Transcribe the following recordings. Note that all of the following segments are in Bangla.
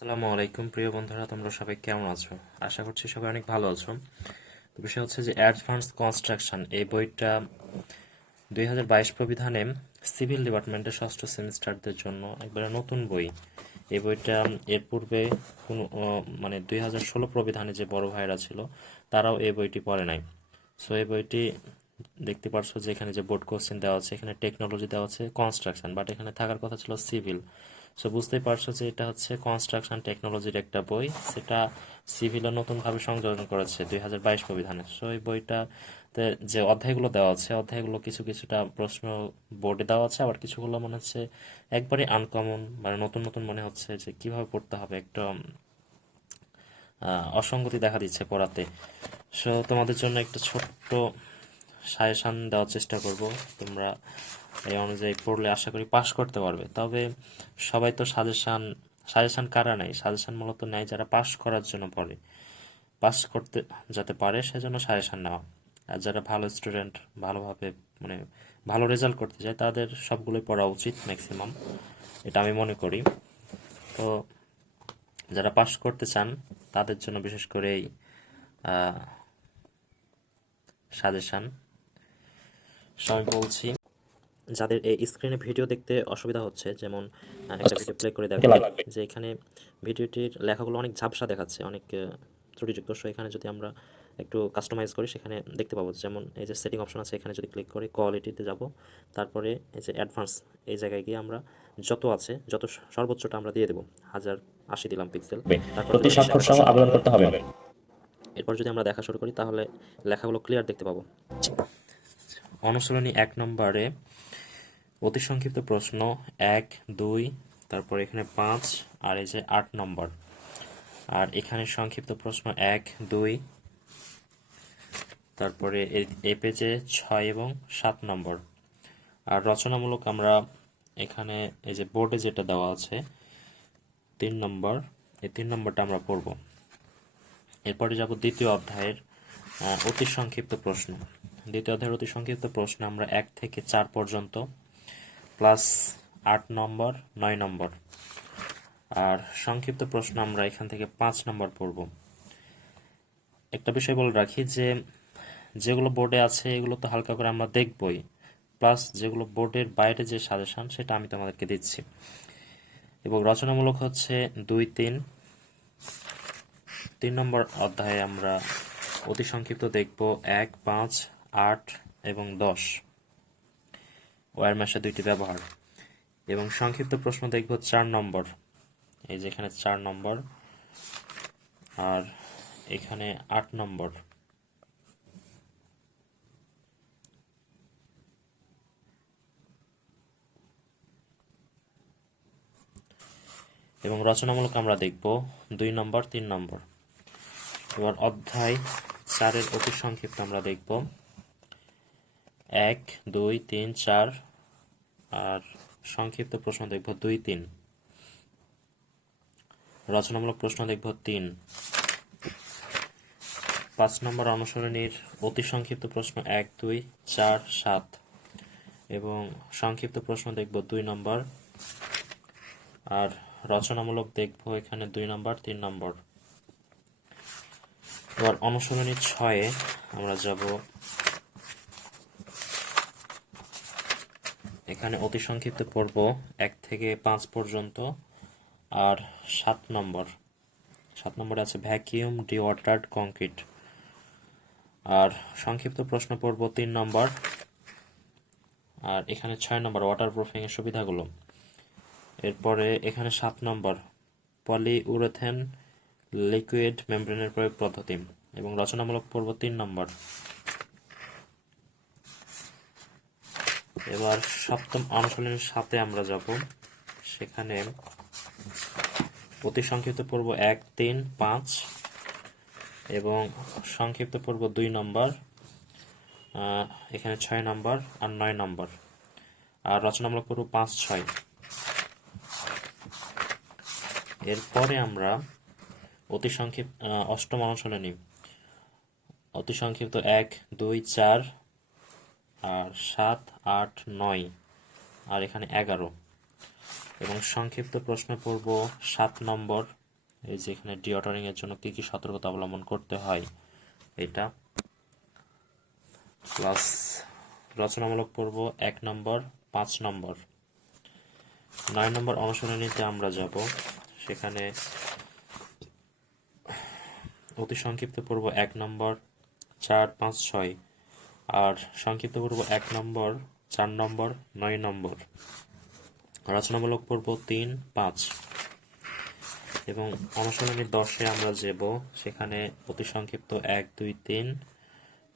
আসসালামু আলাইকুম প্রিয় বন্ধুরা, তোমরা সবাই কেমন আছো? আশা করছি সবাই অনেক ভালো আছো। তো বিষয় হচ্ছে যে অ্যাডভান্স কনস্ট্রাকশন এই বইটা 2022 প্রবিধানে সিভিল ডিপার্টমেন্টের ষষ্ঠ সেমিস্টারদের জন্য একবারে নতুন বই। এই বইটা এর পূর্বে কোনো মানে 2016 প্রবিধানে যে বড় ভাইরা ছিল তারাও এই বইটি পড়ে নাই। সো এই বইটি দেখতে পারছো যে এখানে যে বোর্ড কোশ্চেন দেওয়া আছে, এখানে টেকনোলজি দেওয়া আছে কনস্ট্রাকশন, বাট এখানে থাকার কথা ছিল সিভিল। সো বুঝতেই পারছো যে এটা হচ্ছে কনস্ট্রাকশন টেকনোলজির একটা বই, সেটা সিভিলে নতুনভাবে সংযোজন করেছে 2022 প্রবিধানে। সো এই বইটাতে যে অধ্যায়গুলো দেওয়া আছে, অধ্যায়গুলো কিছুটা প্রশ্ন বোর্ডে দেওয়া আছে, আবার কিছুগুলো মনে হচ্ছে একবারে আনকমন, মানে নতুন নতুন মনে হচ্ছে যে কিভাবে পড়তে হবে, একটা অসঙ্গতি দেখা দিচ্ছে পড়াতে। সো তোমাদের জন্য একটা ছোট্ট সাজেশান দেওয়ার চেষ্টা করব। তোমরা এই অনুযায়ী পড়লে আশা করি পাশ করতে পারবে। তবে সবাই তো সাজেশান কারা নেয়, সাজেশান মূলত নেয় যারা পাশ করার জন্য পড়ে, পাস করতে যাতে পারে সেজন্য সাজেশান নেওয়া। আর যারা ভালো স্টুডেন্ট, ভালোভাবে মানে ভালো রেজাল্ট করতে চায়, তাদের সবগুলোই পড়া উচিত ম্যাক্সিমাম, এটা আমি মনে করি। তো যারা পাস করতে চান তাদের জন্য বিশেষ করে এই সাজেশান আমি বলছি। যাদের এই স্ক্রিনে ভিডিও দেখতে অসুবিধা হচ্ছে, যেমন একটা ভিডিও প্লে করে দেখো যে এখানে ভিডিওটির লেখাগুলো অনেক ঝাপসা দেখাচ্ছে, অনেক ত্রুটিযুক্ত। সো এখানে যদি আমরা একটু কাস্টমাইজ করি সেখানে দেখতে পাবো, যেমন এই যে সেটিং অপশন আছে, এখানে যদি ক্লিক করে কোয়ালিটিতে যাব, তারপরে এই যে অ্যাডভান্স এই জায়গায় গিয়ে আমরা যত সর্বোচ্চটা আমরা দিয়ে দেবো, 1080 দিলাম পিক্সেল। তারপর প্রতি যদি স্বাক্ষর সহ আবেদন করতে হবে। এরপর যদি আমরা দেখা শুরু করি তাহলে লেখাগুলো ক্লিয়ার দেখতে পাবো। অনুশীলনী 1 নম্বরে অতি সংক্ষিপ্ত প্রশ্ন 1, 2, তারপর এখানে 5, আর এই যে 8 নম্বর। আর এখানে সংক্ষিপ্ত প্রশ্ন 1, 2, তারপরে এই পেজে 6 এবং 7 নম্বর। আর রচনামূলক আমরা এখানে এই যে বোর্ডে যেটা দেওয়া আছে 3 নম্বর, এই 3 নম্বরটা আমরা পড়ব। এরপরে যাব দ্বিতীয় অধ্যায়ের অতি সংক্ষিপ্ত প্রশ্ন। দ্বিতীয় অধ্যায়ের অতি সংক্ষিপ্ত প্রশ্ন আমরা 1 থেকে 4 পর্যন্ত, প্লাস 8 নম্বর, 9 নম্বর। আর সংক্ষিপ্ত প্রশ্ন আমরা এখান থেকে 5 নম্বর পড়ব। একটা বিষয় বলে রাখি যে যেগুলো বোর্ডে আছে এগুলো তো হালকা করে আমরা দেখবই, প্লাস যেগুলো বোর্ডের বাইরে যে সাজেশন সেটা আমি তোমাদেরকে দিচ্ছি। এবং রচনামূলক হচ্ছে 2, 3 নম্বর অধ্যায়ে আমরা অতি সংক্ষিপ্ত দেখব 1, 5, 8 এবং 10, ওয়্যার ম্যাশের 2টি ব্যবহার। এবং সংক্ষিপ্ত প্রশ্ন দেখব 4 নম্বর, এই যে এখানে 4 নম্বর, আর এখানে 8 নম্বর। এবং রচনামূলক আমরা দেখব 2 নম্বর, 3 নম্বর। এবার অধ্যায় 4-এর অতি সংক্ষিপ্ত আমরা দেখব 1, 2, 3, 4, আর সংক্ষিপ্ত প্রশ্ন দেখব 2, 3। রচনামূলক প্রশ্ন দেখব 3। 5 নম্বর অনুসরণীর অতি সংক্ষিপ্ত প্রশ্ন 1, 2, 4, 7 এবং সংক্ষিপ্ত প্রশ্ন দেখব 2 নম্বর, আর রচনামূলক দেখব এখানে 2 নম্বর, 3 নম্বর। এবার অনুসরণী 6-এ আমরা যাব, এখানে অতি সংক্ষিপ্ত পড়ব 1 থেকে 5 পর্যন্ত, আর 7 নম্বরে আছে ভ্যাকিউম ডিওয়াটার্ড কংক্রিট। আর সংক্ষিপ্ত প্রশ্ন পড়ব 3 নম্বর, আর এখানে 6 নম্বর ওয়াটারপ্রুফিং এর সুবিধাগুলো। এরপরে এখানে 7 নম্বর পলিউরেথেন লিকুইড মেমব্রেনের প্রয়োগ পদ্ধতি। এবং রচনামূলক পড়ব 3 নম্বর। এবার সপ্তম অনুশীলনের 7-এ আমরা যাব, সেখানে অতি সংক্ষিপ্ত পড়ব 1, 3, 5 এবং সংক্ষিপ্ত পড়ব 2 নম্বর, এখানে 6 নম্বর আর 9 নম্বর। আর রচনামূলক পড়ব 5, 6। এরপরে আমরা অতি সংক্ষিপ্ত অষ্টম অনুশীলনী অতি সংক্ষিপ্ত 1, 2, 4 আর 7, 8, 9 আর এখানে 11 এবং সংক্ষিপ্ত প্রশ্ন পড়ব 7 নম্বর, এই যে এখানে ডিঅর্ডারিং এর জন্য কি কি সতর্কতা অবলম্বন করতে হয় এটা, প্লাস রচনামূলক পর্ব 1 নম্বর, 5 নম্বর। 9 নম্বর অনুশীলনীতে আমরা যাব, সেখানে অতি সংক্ষিপ্ত পর্ব 1 নম্বর, 4, 5, 6, আর সংক্ষিপ্ত পর্ব 1 নম্বর, 4 নম্বর, 9 নম্বর। রচনামূলক পর্ব 3, 5 এবং অনুশীলনী 10-এ আমরা যাব, সেখানে অতি সংক্ষিপ্ত 1, 2, 3,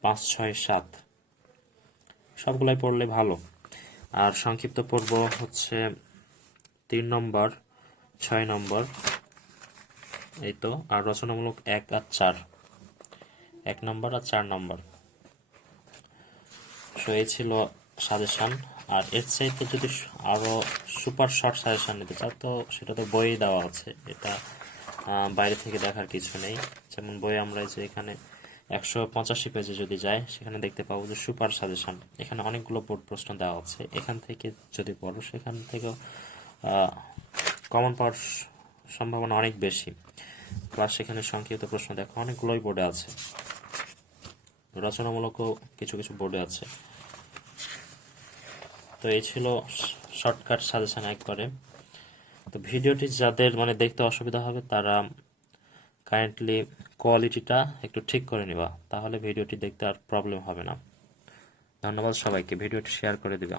5, 6, 7 সবগুলাই পড়লে ভালো। আর সংক্ষিপ্ত পর্ব হচ্ছে 3 নম্বর, 6 নম্বর, এই তো। আর রচনামূলক 1 আর 4, 1 নম্বর আর 4 নম্বর। সো এই ছিল সাজেশন। আর এর চাইতে যদি আরো সুপার শর্ট সাজেশন নিতে চাও, তো সেটা তো বইয়ে দেওয়া আছে, এটা বাইরে থেকে দেখার কিছু নেই। যেমন বই আমরা যে এখানে 185 পেজে যদি যাই, সেখানে দেখতে পাবো যে সুপার সাজেশন, এখানে অনেকগুলো বোর্ড প্রশ্ন দেওয়া আছে। এখান থেকে যদি পড়ো, সেখান থেকেও কমন পাওয়ার সম্ভাবনা অনেক বেশি। প্লাস সেখানে সংক্ষিপ্ত প্রশ্ন দেখো অনেকগুলোই বোর্ডে আছে, রচনামূলকও কিছু কিছু বোর্ডে আছে। তো এই ছিল শর্টকাট সাজেশন একবারে। তো ভিডিওটি যাদের মানে দেখতে অসুবিধা হবে, তারা কাইন্ডলি কোয়ালিটিটা একটু ঠিক করে নিবা, তাহলে ভিডিওটি দেখতে আর প্রবলেম হবে না। ধন্যবাদ সবাইকে, ভিডিওটি শেয়ার করে দিবা।